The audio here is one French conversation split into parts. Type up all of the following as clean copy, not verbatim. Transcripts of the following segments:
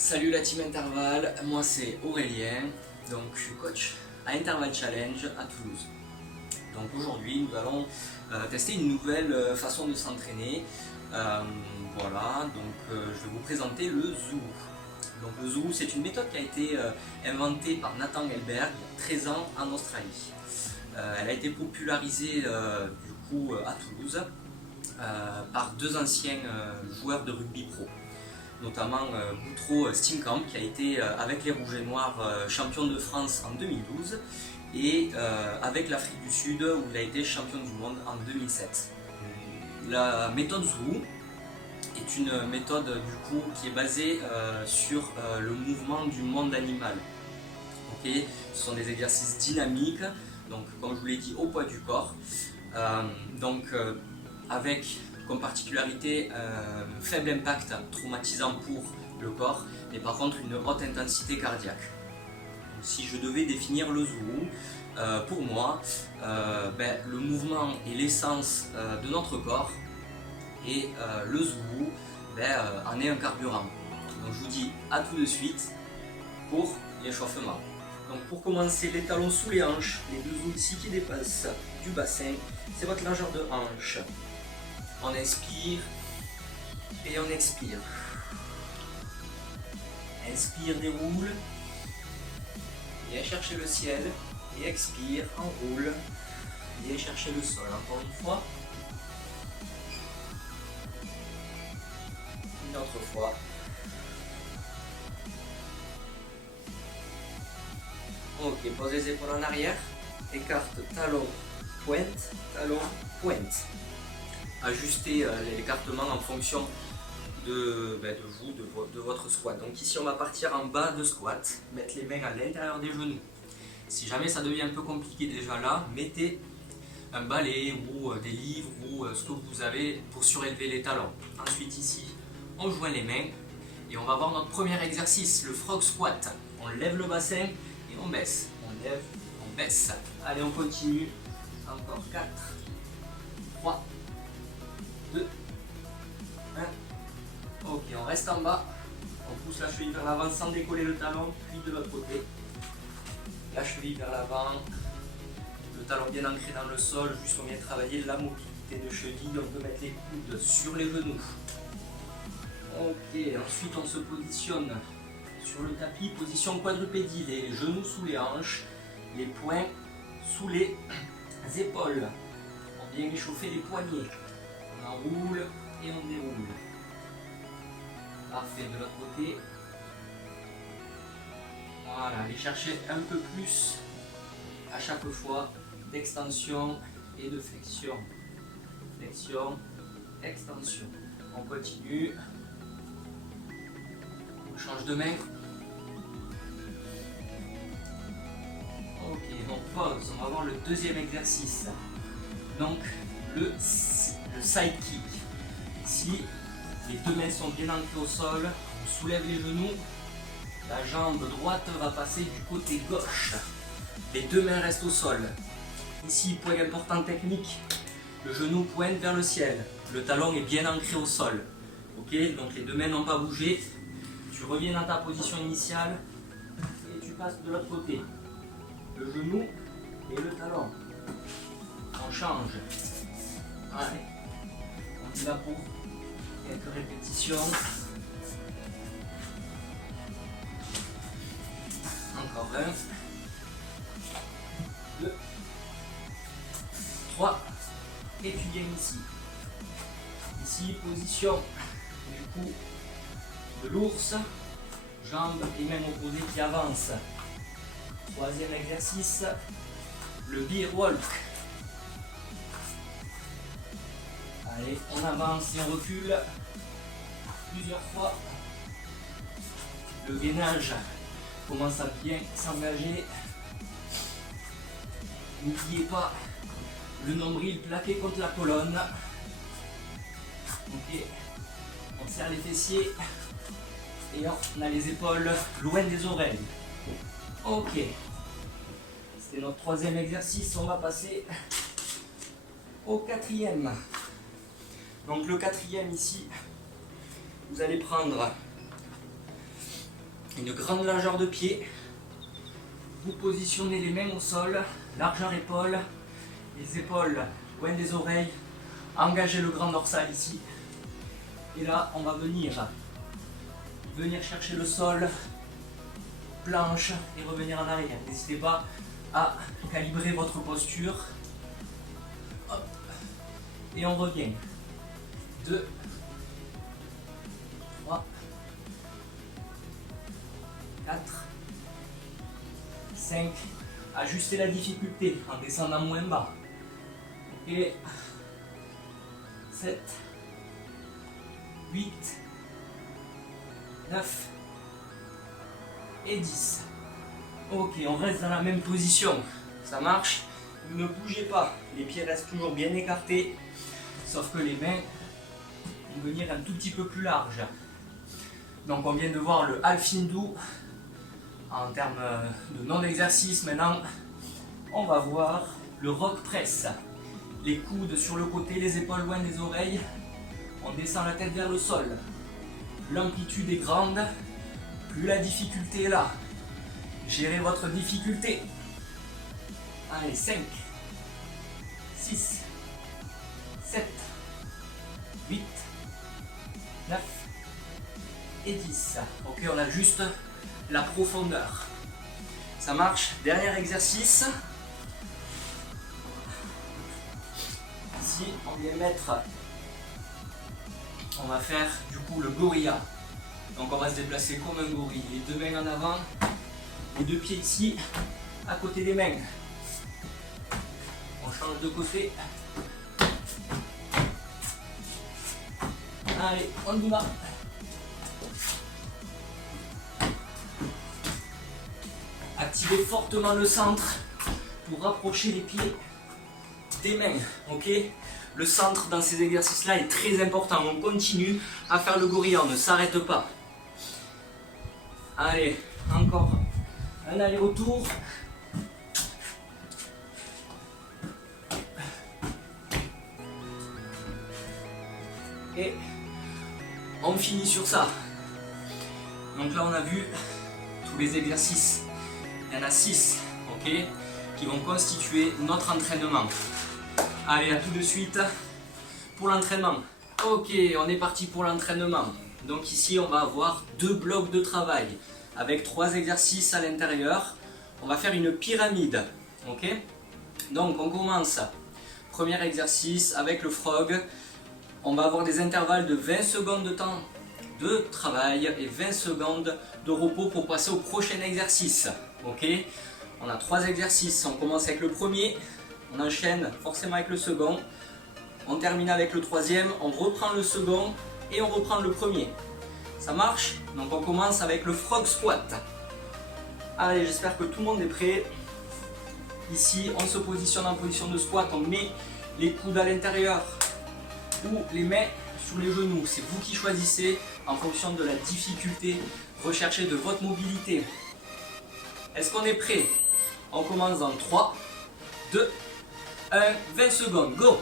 Salut la team Interval, moi c'est Aurélien, donc je suis coach à Interval Challenge à Toulouse. Donc aujourd'hui nous allons tester une nouvelle façon de s'entraîner. Voilà, donc je vais vous présenter le Zuru. Donc le Zuru, c'est une méthode qui a été inventée par Nathan Gelberg il y a 13 ans en Australie. Elle a été popularisée du coup à Toulouse par deux anciens joueurs de rugby pro, notamment Boutro Steenkamp qui a été avec les Rouges et Noirs champion de France en 2012 et avec l'Afrique du Sud où il a été champion du monde en 2007. La méthode Zuru est une méthode du coup qui est basée sur le mouvement du monde animal. Okay, ce sont des exercices dynamiques, donc comme je vous l'ai dit au poids du corps, avec comme particularité un faible impact traumatisant pour le corps, mais par contre une haute intensité cardiaque. Donc, si je devais définir le Zuru, pour moi, le mouvement est l'essence de notre corps et le Zuru en est un carburant. Donc je vous dis à tout de suite pour l'échauffement. Donc pour commencer, les talons sous les hanches, les deux os ici qui dépassent du bassin, c'est votre largeur de hanche. On inspire et on expire. Inspire, déroule. Viens chercher le ciel. Et expire, enroule. Viens chercher le sol. Encore une fois. Une autre fois. Ok, pose les épaules en arrière. Écarte talon, pointe, talon, pointe. Ajuster l'écartement en fonction de vous, de votre squat. Donc ici on va partir en bas de squat, mettre les mains à l'intérieur des genoux. Si jamais ça devient un peu compliqué déjà là, mettez un balai ou des livres ou ce que vous avez pour surélever les talons. Ensuite ici, on joint les mains et on va voir notre premier exercice, le frog squat. On lève le bassin et on baisse. On lève, on baisse. Allez, on continue. Encore 4, 3, 2, 1. Ok, on reste en bas. On pousse la cheville vers l'avant sans décoller le talon, puis de l'autre côté. La cheville vers l'avant. Le talon bien ancré dans le sol, jusqu'à bien travailler la mobilité de cheville. On peut mettre les coudes sur les genoux. Ok, ensuite on se positionne sur le tapis, position quadrupédie, les genoux sous les hanches, les poings sous les épaules. On vient échauffer les poignets. On enroule et on déroule. Parfait, de l'autre côté. Voilà, allez chercher un peu plus à chaque fois d'extension et de flexion. Flexion, extension. On continue. On change de main. Ok, on pause. On va voir le deuxième exercice. Donc, le side kick. Ici, les deux mains sont bien ancrées au sol. On soulève les genoux. La jambe droite va passer du côté gauche. Les deux mains restent au sol. Ici, point important technique. Le genou pointe vers le ciel. Le talon est bien ancré au sol. Ok, donc les deux mains n'ont pas bougé. Tu reviens dans ta position initiale et tu passes de l'autre côté. Le genou et le talon. On change. Allez, on y va pour quelques répétitions. Encore un. 2. 3. Et tu viens ici. Ici, position du coup de l'ours. Jambes et mains opposées qui avancent. Troisième exercice, le bear walk. Allez, on avance et on recule plusieurs fois. Le gainage commence à bien s'engager. N'oubliez pas le nombril plaqué contre la colonne. Ok, on serre les fessiers et on a les épaules loin des oreilles. Ok, c'était notre troisième exercice. On va passer au quatrième. Donc le quatrième ici, vous allez prendre une grande largeur de pied. Vous positionnez les mains au sol, largeur épaule, les épaules loin des oreilles. Engagez le grand dorsal ici. Et là, on va venir chercher le sol, planche et revenir en arrière. N'hésitez pas à calibrer votre posture. Hop. Et on revient. 2, 3, 4, 5. Ajustez la difficulté en descendant moins bas. Et 7, 8, 9 et 10. Ok, on reste dans la même position. Ça marche. Ne bougez pas. Les pieds restent toujours bien écartés. Sauf que les mains vont venir un tout petit peu plus larges. Donc on vient de voir le half hindu en termes de non-exercice. Maintenant, on va voir le rock press. Les coudes sur le côté, les épaules loin des oreilles. On descend la tête vers le sol. L'amplitude est grande, plus la difficulté est là. Gérez votre difficulté. Allez, 5, 6, 7, 8, 9 et 10. Ok, on a juste la profondeur. Ça marche. Dernier exercice. Ici, on vient mettre... On va faire du coup le gorilla. Donc on va se déplacer comme un gorille. Les deux mains en avant, les deux pieds ici, à côté des mains. On change de côté. Allez, on y va. Activez fortement le centre pour rapprocher les pieds des mains. Ok ? Le centre dans ces exercices-là est très important. On continue à faire le gorilla, on ne s'arrête pas. Allez, encore un aller-retour. Et on finit sur ça. Donc là, on a vu tous les exercices. Il y en a 6, ok, qui vont constituer notre entraînement. Allez, à tout de suite pour l'entraînement. Ok, on est parti pour l'entraînement. Donc ici, on va avoir 2 blocs de travail avec 3 exercices à l'intérieur. On va faire une pyramide. Ok, donc on commence. Premier exercice avec le frog. On va avoir des intervalles de 20 secondes de temps de travail et 20 secondes de repos pour passer au prochain exercice. Ok, on a 3 exercices. On commence avec le premier. On enchaîne forcément avec le second, on termine avec le troisième, on reprend le second et on reprend le premier. Ça marche? Donc on commence avec le frog squat. Allez, j'espère que tout le monde est prêt. Ici, on se positionne en position de squat, on met les coudes à l'intérieur ou les mains sur les genoux. C'est vous qui choisissez en fonction de la difficulté recherchée de votre mobilité. Est-ce qu'on est prêt? On commence dans 3, 2, 1, 20 secondes, go!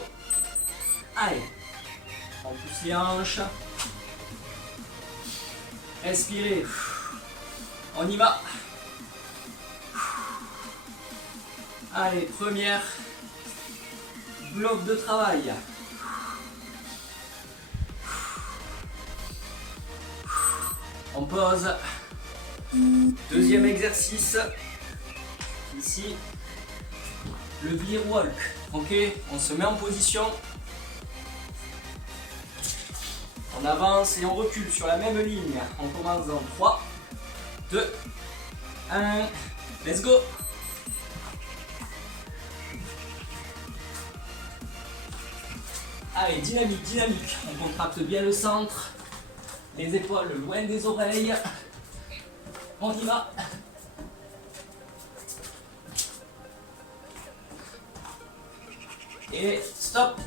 Allez, on pousse les hanches. Respirez. On y va. Allez, première bloc de travail. On pose. Deuxième exercice. Ici, le beer walk. Ok, on se met en position. On avance et on recule sur la même ligne. On commence dans 3, 2, 1. Let's go! Allez, dynamique, dynamique. On contracte bien le centre. Les épaules loin des oreilles. On y va. Et stop.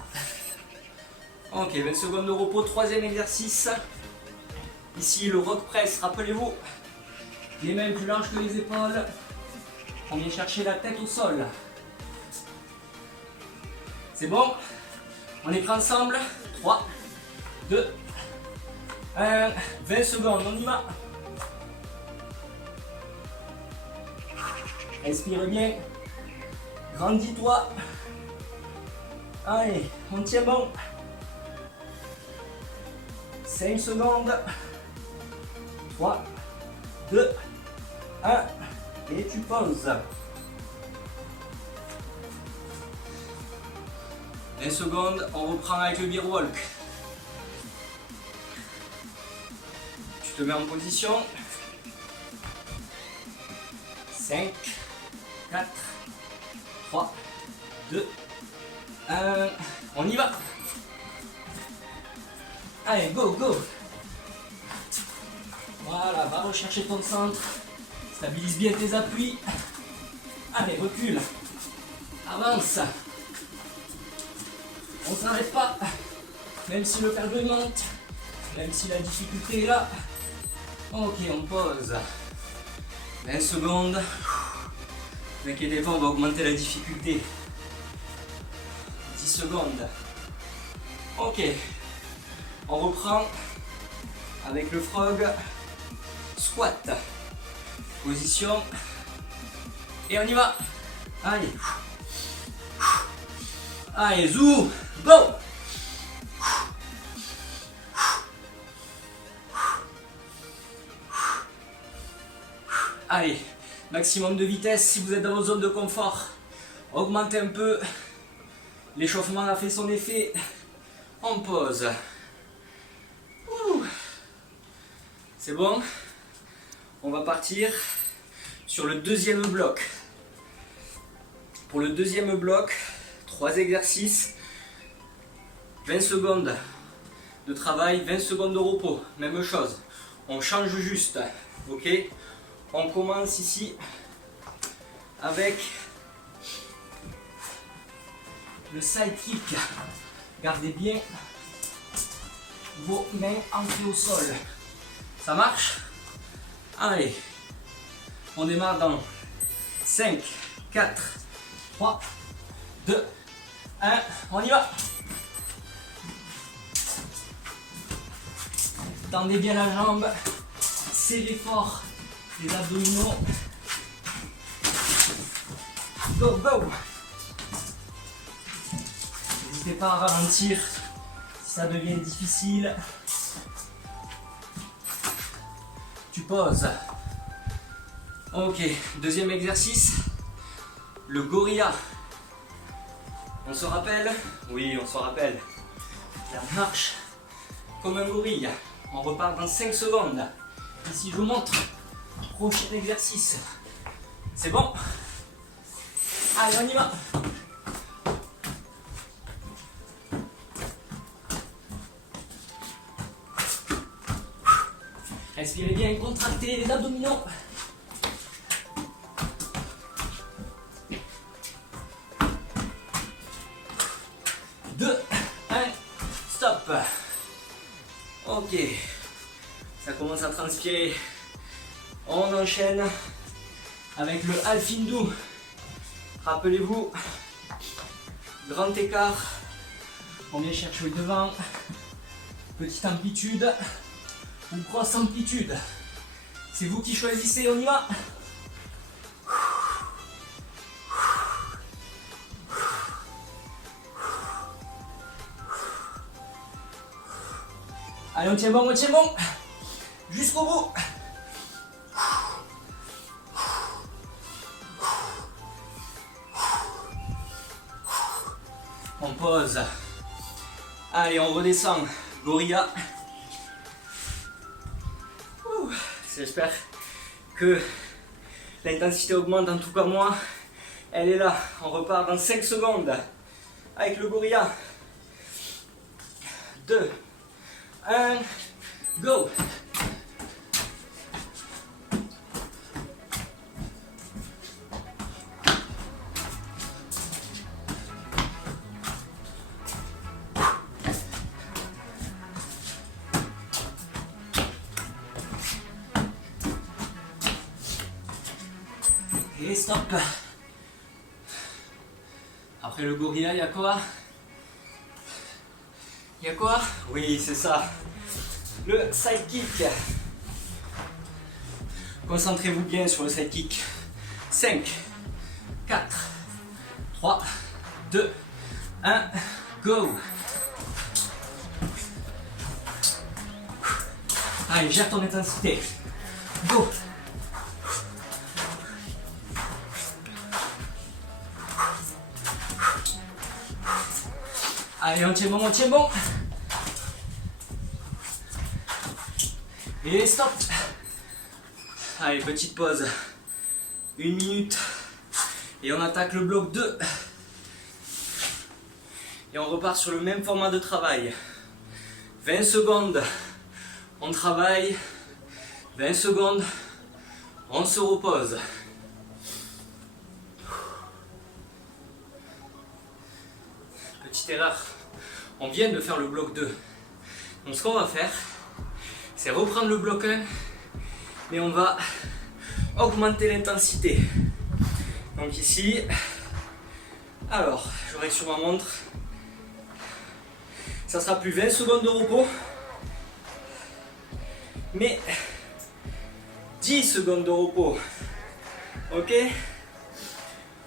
Ok, 20 secondes de repos, troisième exercice. Ici, le rock press, rappelez-vous. Les mains plus larges que les épaules. On vient chercher la tête au sol. C'est bon? On est prêts ensemble? 3, 2, 1, 20 secondes, on y va. Respire bien. Grandis-toi. Allez, on tient bon. 5 secondes. 3, 2, 1. Et tu poses. 20 secondes, on reprend avec le beer walk. Tu te mets en position. 5, 4, 3, 2, 1. On y va. Allez, go, go. Voilà, va rechercher ton centre. Stabilise bien tes appuis. Allez, recule. Avance. On ne s'arrête pas. Même si le cardio monte. Même si la difficulté est là. Ok, on pose. 20 secondes. N'inquiétez pas, on va augmenter la difficulté. 10 secondes. Ok. On reprend avec le frog. Squat. Position. Et on y va. Allez. Allez, zou. Go. Allez, maximum de vitesse si vous êtes dans votre zone de confort. Augmentez un peu. L'échauffement a fait son effet. On pose. C'est bon. On va partir sur le deuxième bloc. Pour le deuxième bloc, 3 exercices, 20 secondes de travail, 20 secondes de repos. Même chose. On change juste. Ok? On commence ici avec le side kick. Gardez bien vos mains ancrées au sol. Ça marche? Allez, on démarre dans 5, 4, 3, 2, 1, on y va. Tendez bien la jambe, serrez fort les abdominaux. Go, go. N'hésitez pas à ralentir si ça devient difficile. Tu poses. Ok, deuxième exercice, le gorilla. On se rappelle? Oui, on se rappelle. La marche comme un gorille. On repart dans 5 secondes. Ici, je vous montre. Prochain exercice. C'est bon? Allez, on y va. Respirez bien, contractez les abdominaux. Deux, un, stop. Ok, ça commence à transpirer. On enchaîne avec le half hindu. Rappelez-vous, grand écart. On vient chercher le devant. Petite amplitude ou grosse amplitude. C'est vous qui choisissez, on y va. Allez, on tient bon, on tient bon. Jusqu'au bout. On pose. Allez, on redescend. Gorilla. J'espère que l'intensité augmente, en tout cas moi, elle est là. On repart dans 5 secondes avec le gorilla. 2, 1, go! Et stop. Après le gorilla, il y a quoi? Il y a quoi? Oui, c'est ça. Le side kick. Concentrez-vous bien sur le side kick. 5, 4, 3, 2, 1, go. Allez, gère ton intensité. Go. Allez, on tient bon, on tient bon. Et stop. Allez, petite pause. 1 minute. Et on attaque le bloc 2. Et on repart sur le même format de travail. 20 secondes. On travaille. 20 secondes. On se repose. Petite erreur. On vient de faire le bloc 2. Donc ce qu'on va faire, c'est reprendre le bloc 1, mais on va augmenter l'intensité. Donc ici, alors je règle sur ma montre, ça sera plus 20 secondes de repos, mais 10 secondes de repos. Ok?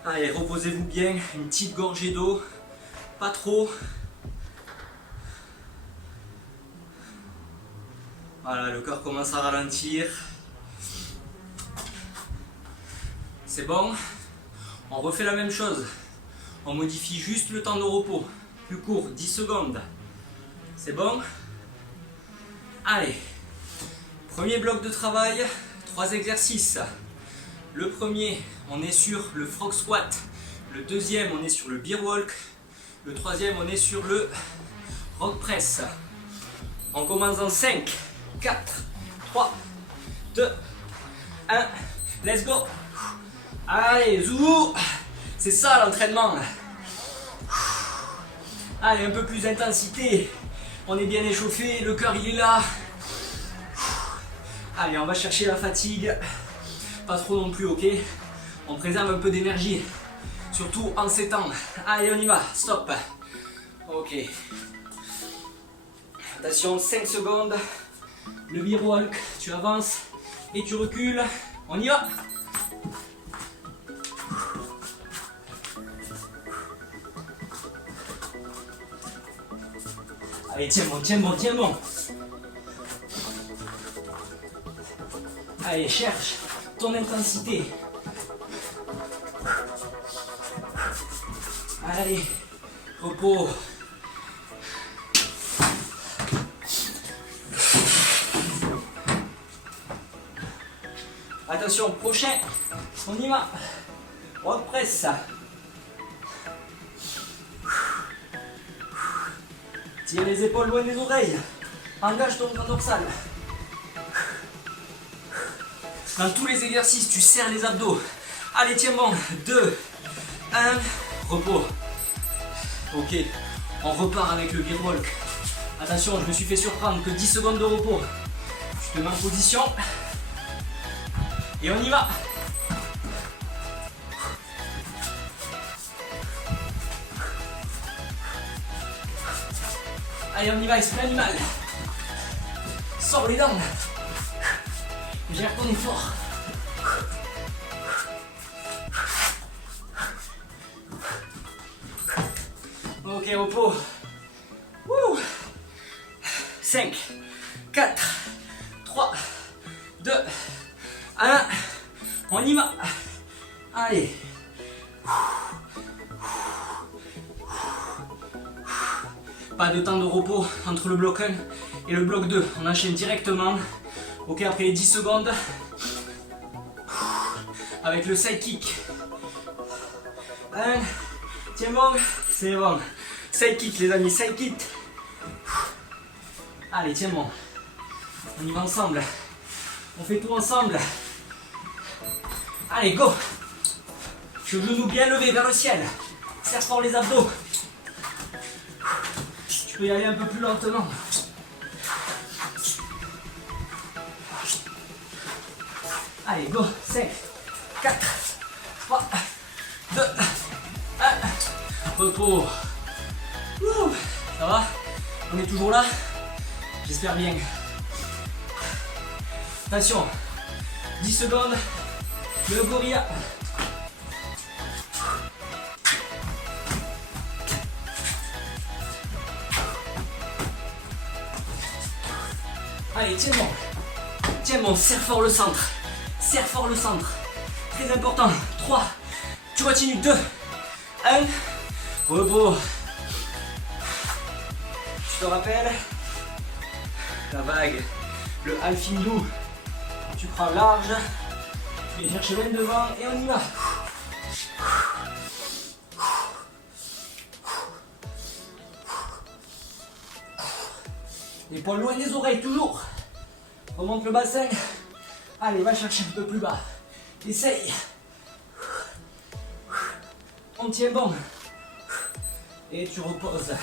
Allez, reposez-vous bien, une petite gorgée d'eau, pas trop. Voilà, le cœur commence à ralentir. C'est bon. On refait la même chose. On modifie juste le temps de repos. Plus court, 10 secondes. C'est bon. Allez. Premier bloc de travail, 3 exercices. Le premier, on est sur le frog squat. Le deuxième, on est sur le bear walk. Le troisième, on est sur le rock press. On commence en 5. 4, 3, 2, 1, let's go. Allez, zou. C'est ça l'entraînement. Allez, un peu plus d'intensité. On est bien échauffé, le cœur il est là. Allez, on va chercher la fatigue. Pas trop non plus, ok? On préserve un peu d'énergie. Surtout en ces temps. Allez, on y va, stop. Ok. Attention, 5 secondes. Le bear walk, tu avances et tu recules. On y va. Allez, tiens bon, tiens bon, tiens bon. Allez, cherche ton intensité. Allez, repos. Attention, prochain, on y va. Rock press. Tire les épaules loin des oreilles. Engage ton grand dorsal. Dans tous les exercices, tu serres les abdos. Allez, tiens bon. 2, 1, repos. Ok, on repart avec le bear walk. Attention, je me suis fait surprendre que 10 secondes de repos. Je te mets en position. Et on y va. Allez, on y va, esprit animal. Sors les dents. Gère ton effort. Ok, repos. 5, 4, 3, 2, 1. On y va. Allez. Pas de temps de repos entre le bloc 1 et le bloc 2. On enchaîne directement. Ok, après les 10 secondes. Avec le side kick. 1. Tiens bon. C'est bon. Side kick les amis, side kick. Allez, tiens bon. On y va ensemble. On fait tout ensemble. Allez, go. Le genou bien levé vers le ciel. Serre fort les abdos. Tu peux y aller un peu plus lentement. Allez, go. 5, 4, 3, 2, 1. Repos. Ça va? On est toujours là? J'espère bien. Attention. 10 secondes. Le gorilla. Allez, tiens bon. Tiens bon, serre fort le centre. Serre fort le centre. Très important. 3. Tu continues. 2. 1. Repos. Tu te rappelles la vague, le half hindou. Tu prends large. Tu viens chercher loin devant et on y va. Les poils loin des oreilles, toujours. Remonte le bassin. Allez, va chercher un peu plus bas. Essaye. On tient bon. Et tu reposes.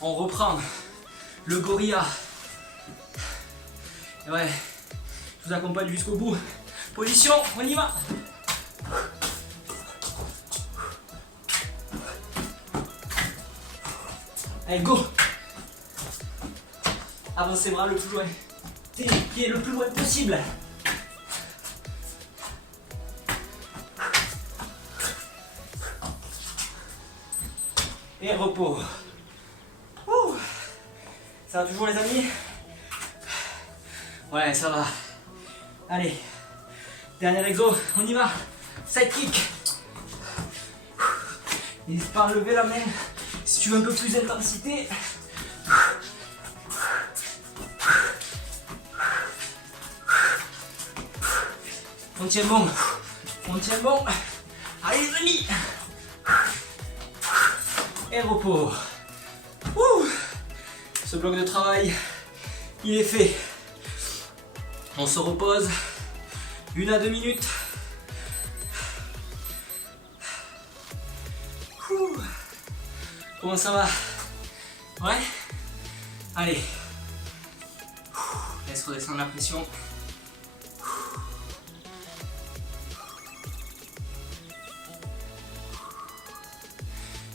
On reprend le gorilla. Et ouais, je vous accompagne jusqu'au bout. Position, on y va. Allez, go. Avance les bras le plus loin. Tes pieds le plus loin possible. Et repos. Ouh. Ça va toujours les amis? Ouais, ça va. Allez. Dernier exo, on y va. Side kick. N'hésite pas à lever la main si tu veux un peu plus d'intensité. On tient bon. On tient bon. Allez les amis. Et repos. Ouh. Ce bloc de travail, il est fait. On se repose 1 à 2 minutes. Ouh. Comment ça va? Ouais? Allez. Laisse redescendre la pression.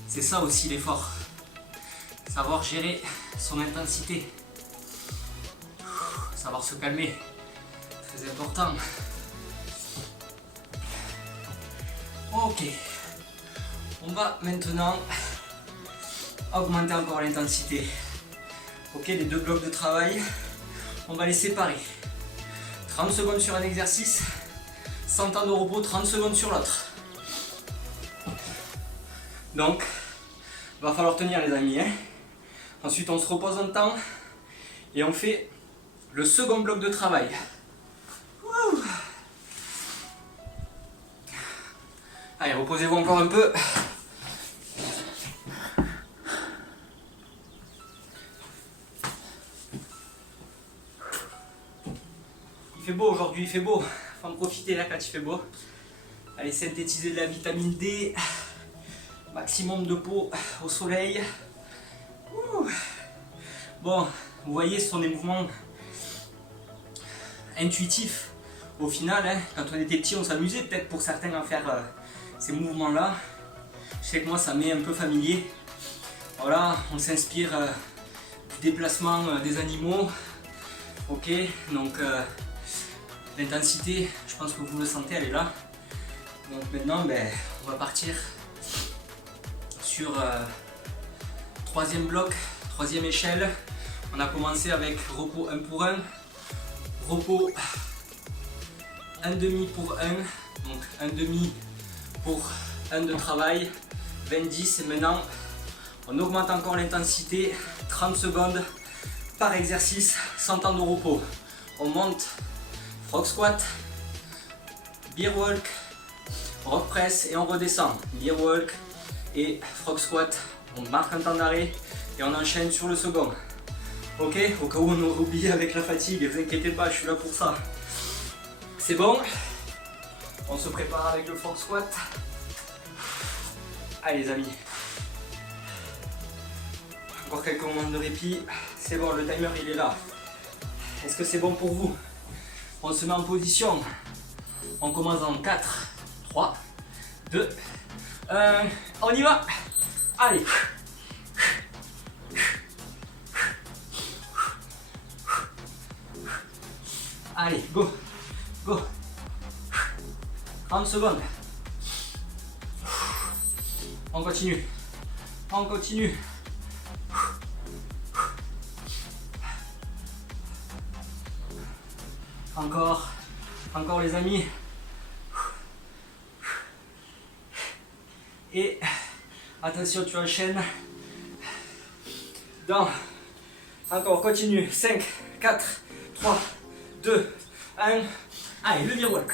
C'est ça aussi l'effort. Savoir gérer son intensité. Savoir se calmer. Très important. Ok. On va maintenant augmenter encore l'intensité. Ok, les deux blocs de travail, on va les séparer. 30 secondes sur un exercice, 100 temps de repos, 30 secondes sur l'autre. Donc, va falloir tenir les amis. Hein. Ensuite, on se repose un temps et on fait le second bloc de travail. Wouh. Allez, reposez-vous encore un peu. Il fait beau aujourd'hui, il fait beau. Faut en profiter là quand il fait beau. Allez, synthétiser de la vitamine D. Maximum de peau au soleil. Ouh. Bon, vous voyez, ce sont des mouvements intuitifs. Au final, hein, quand on était petit, on s'amusait peut-être pour certains à faire ces mouvements-là. Je sais que moi, ça m'est un peu familier. Voilà, on s'inspire du déplacement des animaux. Ok, donc l'intensité, je pense que vous le sentez, elle est là. Donc maintenant, on va partir sur troisième bloc, troisième échelle. On a commencé avec repos 1 pour 1, repos 1,5 pour 1, donc 1,5 pour 1 de travail, 20-10 et maintenant on augmente encore l'intensité, 30 secondes par exercice, 100 temps de repos. On monte frog squat, bear walk, rock press et on redescend, bear walk et frog squat. On marque un temps d'arrêt et on enchaîne sur le second. Ok, au cas où on aurait oublié avec la fatigue, ne vous inquiétez pas, je suis là pour ça. C'est bon. On se prépare avec le frog squat. Allez les amis. Encore quelques moments de répit. C'est bon, le timer il est là. Est-ce que c'est bon pour vous? On se met en position. On commence en 4, 3, 2, 1. On y va. Allez. Allez, go, go. 30 secondes. On continue. On continue. Encore. Encore les amis. Et attention, tu enchaînes. Dans. Encore, continue. 5, 4, 3, 2, 1. Allez, le walk.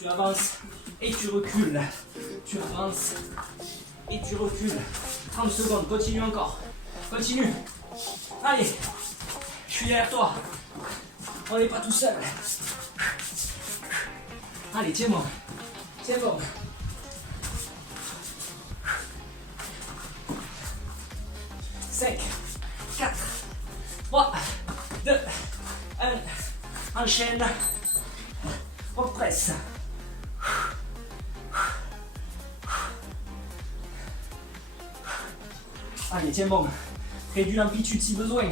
Tu avances et tu recules. Tu avances et tu recules. 30 secondes, continue encore. Continue. Allez, je suis derrière toi. On n'est pas tout seul. Allez, tiens bon. Tiens bon. 5, 4, 3, 2, 1. Enchaîne. Represse. Allez, tiens bon. Réduis l'amplitude si besoin.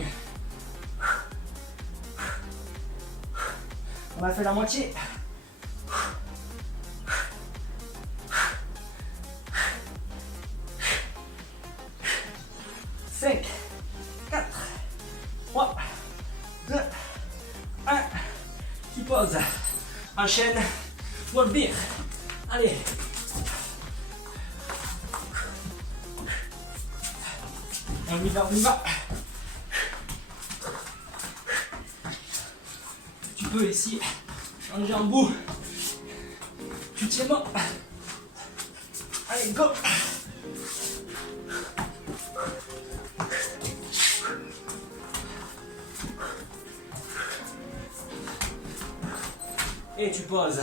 On a fait la moitié. Cinq, 4, 3, 2, 1. Tu poses. Enchaîne. Wall beer. Allez. On y va, on y va. Tu peux ici changer en bout. Tu tiens bon. Allez, go. Et tu poses.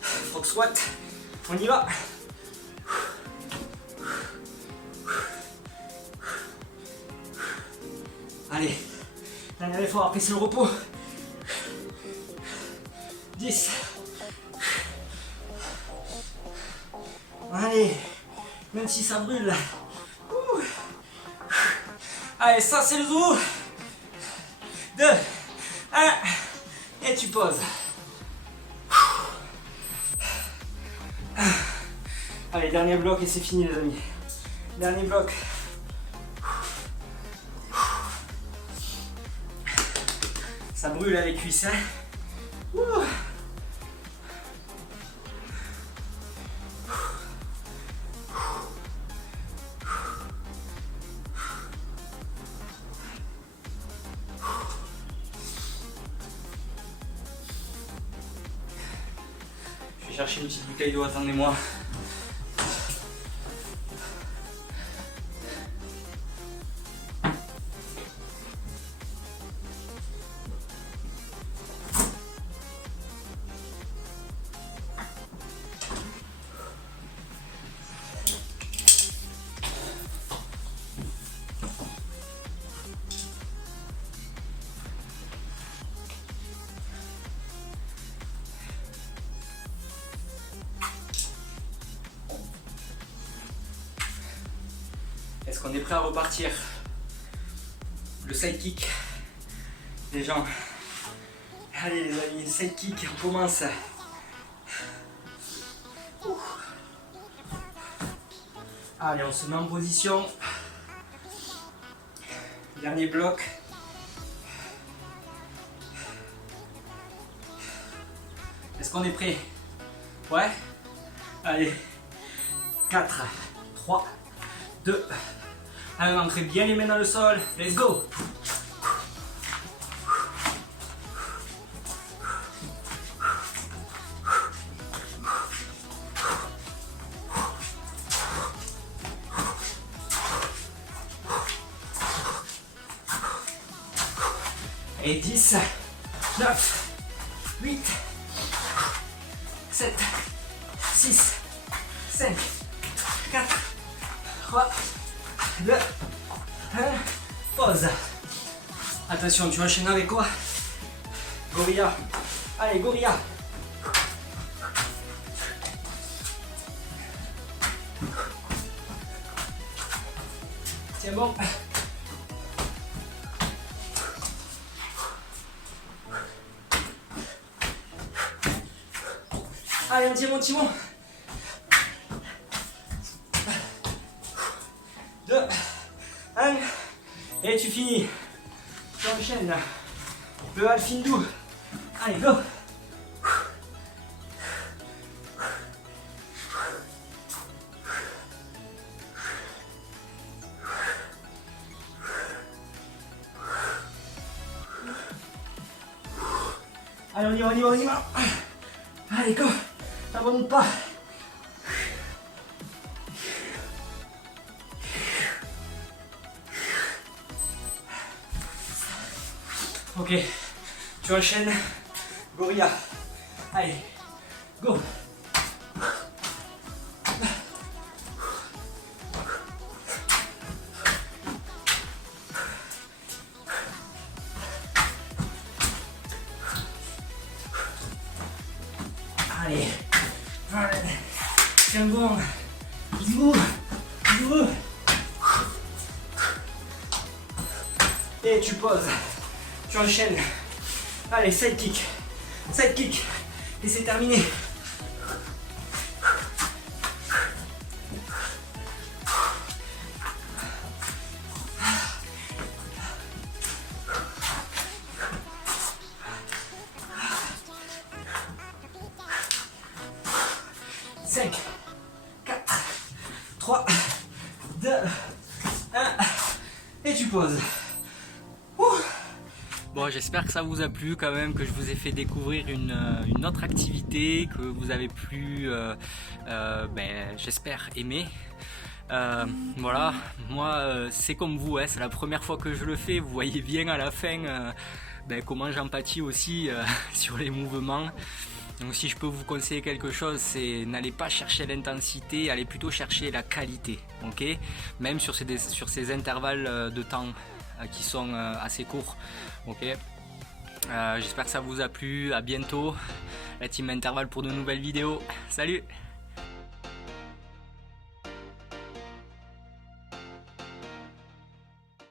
Frog squat. On y va. Allez, dernier effort, après c'est le repos. 10. Allez, même si ça brûle. Ouh. Allez, ça c'est le dos. 2, 1, et tu poses. Allez, dernier bloc et c'est fini les amis. Dernier bloc. Ça brûle à les cuisses, hein. Ouh. Je vais chercher une petite bouteille d'eau, attendez-moi. Est-ce qu'on est prêt à repartir? Le side kick des jambes. Allez les amis, le side kick, on commence. Allez, on se met en position. Dernier bloc. Est-ce qu'on est prêt? Ouais? Allez. 4, 3, 2, 1. Ancrez bien les mains dans le sol. Let's go! Et 10, 9, 8, 7, 6, 5, 4, 3, 2, 1, pause. Attention, tu enchaînes avec quoi? Gorilla. Allez, gorilla. Tiens bon. Allez, on tient mon timon. 2, 1, et tu finis. Tu enchaînes. Le Alfindou. Allez, go. Allez, on y va, on y va, on y va. Allez, go. N'abandonne pas. Ok, tu enchaînes. Gorilla. Allez, go. Allez, tiens bon, debout, debout. Et tu poses, tu enchaînes. Allez, side kick, et c'est terminé. Cinq, 4, 3, 2, 1, et tu poses. Bon, j'espère que ça vous a plu quand même, que je vous ai fait découvrir une autre activité, que vous avez pu, j'espère, aimer. Voilà, moi c'est comme vous, hein, c'est la première fois que je le fais, vous voyez bien à la fin comment j'empathie aussi sur les mouvements. Donc si je peux vous conseiller quelque chose, c'est n'allez pas chercher l'intensité, allez plutôt chercher la qualité, ok? Même sur ces intervalles de temps qui sont assez courts, ok? J'espère que ça vous a plu, à bientôt, la team Intervalle pour de nouvelles vidéos, salut!